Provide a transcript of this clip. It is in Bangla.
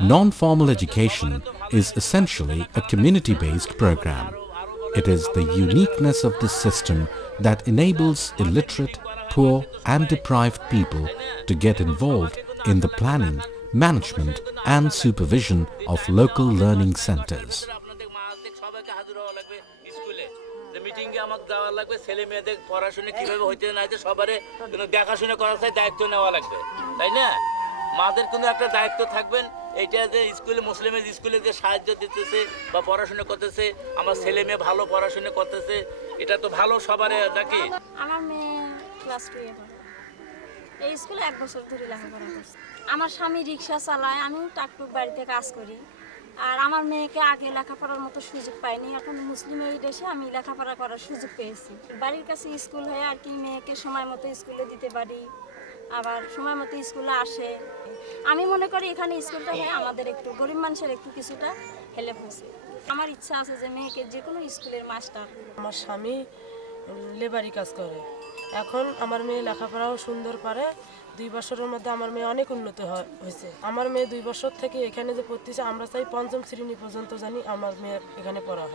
Non-formal education is essentially a community-based program. It is the uniqueness of this system that enables illiterate, poor and deprived people to get involved in the planning, management and supervision of local learning centers. মিটিংয়ে আমাকে যাওয়া লাগবে, ছেলে মেয়েদের পড়াশোনা কিভাবে হইতে না হইতে সবারে দেখাশোনা করার চাই, দায়িত্ব নেওয়া লাগবে, তাই না? মাদের কোনো একটা দায়িত্ব থাকবেন, এইটা যে স্কুলে মুসলিমের স্কুলে যে সাহায্য দিতেছে বা পড়াশোনা করতেছে, আমার ছেলে মেয়ে ভালো পড়াশোনা করতেছে, এটা তো ভালো সবারে নাকি? আমার মেয়ে ক্লাস 2 এ পড়ে। এই স্কুলে 1 বছর ধরে লেখাপড়া করছে। আমার স্বামী রিক্সা চালায়, আমি টাকটুক বাড়িতে কাজ করি। আর আমার মেয়েকে আগে লেখাপড়ার মতো সুযোগ পাইনি, এখন মুসলিম এই দেশে আমি লেখাপড়া করার সুযোগ পেয়েছি। বাড়ির কাছে স্কুল হয়ে আর কি মেয়েকে সময় মতো স্কুলে দিতে পারি, আবার সময় মতো স্কুলে আসে। আমি মনে করি এখানে স্কুলটা হয়ে আমাদের একটু গরিব মানুষের একটু কিছুটা হেল্প হয়েছে। আমার ইচ্ছা আছে যে মেয়েকে যে কোনো স্কুলের মাস্টার। আমার স্বামী লেবারি কাজ করে, এখন আমার মেয়ে লেখাপড়াও সুন্দর পারে। 2 বছরের মধ্যে আমার মেয়ে অনেক উন্নত হয়েছে। আমার মেয়ে 2 বছর থেকে এখানে যে পড়তেছে, আমরা চাই 5ম শ্রেণী পর্যন্ত জানি আমার মেয়ের এখানে পড়া হয়।